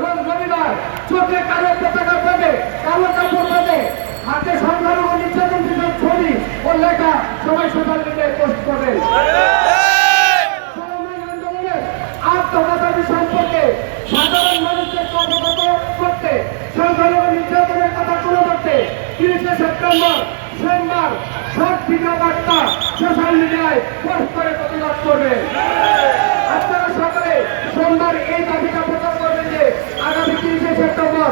রবিবার চোখে কালো পতাকা পেতে কালো কাপড় পেতে হাতে সংখ্যালঘু নির্যাতন বিষয়ক ছবি ও লেখা সবাই সোশ্যাল মিডিয়ায় পোস্ট করবেন। আন্দোলনের আত্মঘাতী সম্পর্কে সাধারণ মানুষকে অবগত করতে সংখ্যালঘু নির্যাতনের কথা তুলে ধরতে 30 সেপ্টেম্বর সোমবার শর্ট ভিডিও বার্তা সোশ্যাল মিডিয়ায় পোস্ট করে প্রতিবাদ করবেন। আপনারা সকলে সোমবার এই দাবিটা প্রচার করবেন যে আগামী 30 সেপ্টেম্বর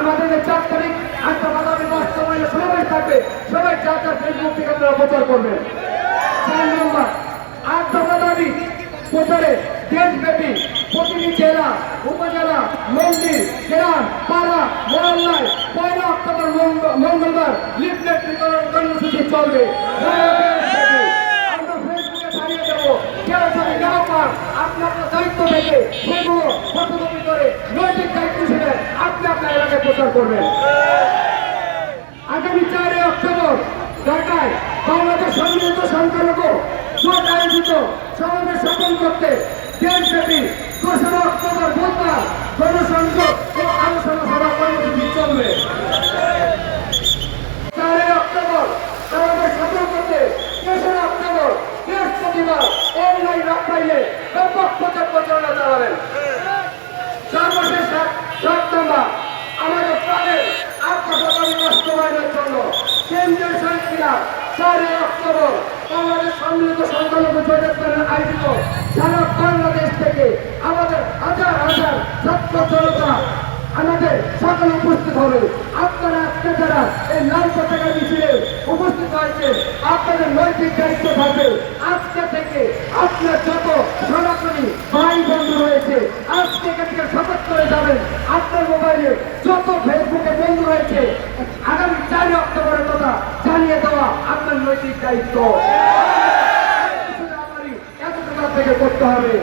আমাদের 4 তারিখ আত্মঘাতী বাস্তবায়নের সমাবেশ থাকবে। সবাই যার যার ফেসবুক থেকে আপনারা প্রচার করবেন। 4 নম্বর আত্মঘাতী প্রচারে দেশব্যাপী প্রতিটি জেলা উপজেলা মন্দির গ্রাম পাড়া মহল্লায় 1 অক্টোবর মঙ্গলবার লিফলেট বিতরণ কর্মসূচি চলবে। আমরা ফেসবুকে ছাড়িয়ে দেবো, কেউ যদি নাও পান আপনি আপনার দায়িত্ব থেকে সেগুলো ফটোকপি করে নৈতিক দায়িত্ব হিসেবে আপনি আপনার এলাকায় প্রচার করবেন। আগামী 4 অক্টোবর ঢাকায় বাংলাদেশ সম্মিলিত সংখ্যালঘু জোট আয়োজিত সমাবেশ সফল করতে দেশব্যাপী 2 অক্টোবর বুধবার গণসংযোগ ও আলোচনা সভা কর্মসূচি চলবে। 4 অক্টোবর সমাবেশ সফল করতে 3 অক্টোবর বৃহস্পতিবার অনলাইন রাখাইলে ব্যাপক প্রচার প্রচারণা চালাবেন। সর্বশেষ 7 নম্বর আমাদের প্রাণের আত্মঘাতী বাস্তবায়নের জন্য কেন্দ্রীয় শহীদরা 4 অক্টোবর বাংলাদেশ সম্মিলিত সংখ্যালঘু জোটের আয়োজিত সারা বাংলাদেশ থেকে আমাদের হাজার হাজার ছাত্র জনতা আমাদের সকলে উপস্থিত হবে। আপনারা আজকে যারা এই লাল পতাকা মিছিলে উপস্থিত হয়েছে আপনাদের নৈতিক দায়িত্ব থাকবে আজকে থেকে আপনার যত সনাতনী ভাই বন্ধু রয়েছে আজকে থেকে শপথ করে যাবেন। আপনার মোবাইলে যত ফেসবুকে বন্ধু রয়েছে আগামী 4 অক্টোবরের কথা জানিয়ে দেওয়া আপনার নৈতিক দায়িত্ব এতটুকু থেকে করতে হবে।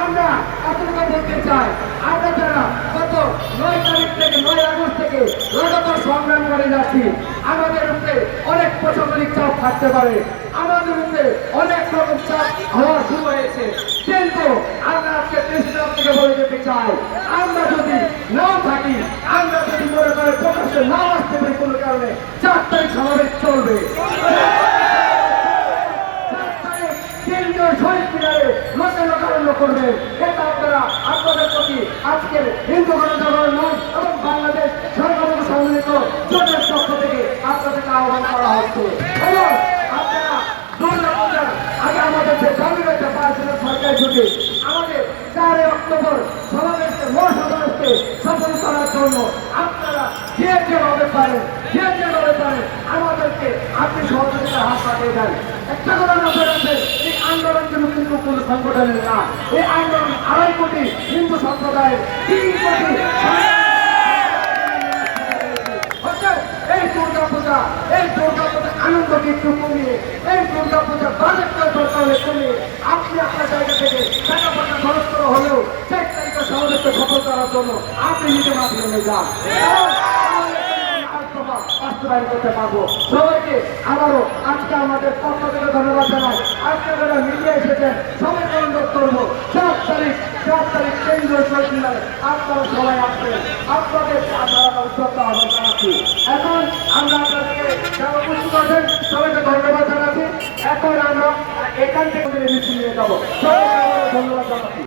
আমরা এতটুকু বলতে চাই, আমরা যারা গত 9 তারিখ থেকে 9 আগস্ট থেকে লাগাতার সংগ্রাম করে যাচ্ছি আমাদের উপরে অনেক প্রশাসনিক চাপ থাকতে পারে, আমাদের উপরে অনেক রকম চাপ হওয়া শুরু হয়েছে, কিন্তু আমরা আজকে প্রেসিডেন্ট থেকে বলে যেতে চাই আমরা যদি নাও থাকি আমরা যদি মনে করে প্রকাশ্যে নাও আসতে পারি কোনো কারণে 4 তারিখ সমাবেশ চলবে। শহীদ মিনারে লোকারণ্য করবে। এটা আপনারা আপনাদের প্রতি আজকের হিন্দু গণজাগরণ মঞ্চ এবং বাংলাদেশ সংখ্যালঘু সম্মিলিত জোটের পক্ষ থেকে আপনাদেরকে আহ্বান করা হচ্ছে। এবং আপনারা দুর্গাপূজার আগে আমাদের যে দাবি রয়েছে 5 দিনের সরকারি ছুটি আমাদের 4 অক্টোবর সমাবেশকে মহাসমাবেশকে সফল করার জন্য আপনারা যেভাবে পারেন আমাদেরকে আপনি সহযোগিতার হাত পাঠিয়ে দেন। একটা কথা মাথায় রাখবেন, এই আন্দোলন কিন্তু কোন সংগঠনের না, এই আন্দোলন 2.5 কোটি হিন্দু সম্প্রদায়ের 3 কোটি এই দুর্গাপূজা আনন্দ কিন্তু কমিয়ে এই দুর্গাপূজা বাজেটটা দরকার হলে কমিয়ে আপনি আপনার জায়গা থেকে টাকা পয়সা খরচ করা হলেও 4 তারিখের সমাবেশকে সফল করার জন্য আপনি নিজে মাঠে নেমে যান, বাস্তবায়ন করতে পারবো। সবাইকে আবারও আজকে আমাদের পক্ষ থেকে ধন্যবাদ জানাই। আজকে যারা মিডিয়া এসেছেন সবাইকে অনুরোধ করবো 4 তারিখ কেন্দ্রীয় শহীদ মিনারে আপনারা সবাই আসবেন, আপনাদের উদ্যোক্তা আহ্বান জানাচ্ছি। এখন আমরা আপনাদেরকে যারা উপস্থিত আছেন সবাইকে ধন্যবাদ জানাচ্ছি। এখন আমরা এখান থেকে মিছিল নিয়ে যাবো। সবাইকে ধন্যবাদ জানাচ্ছি।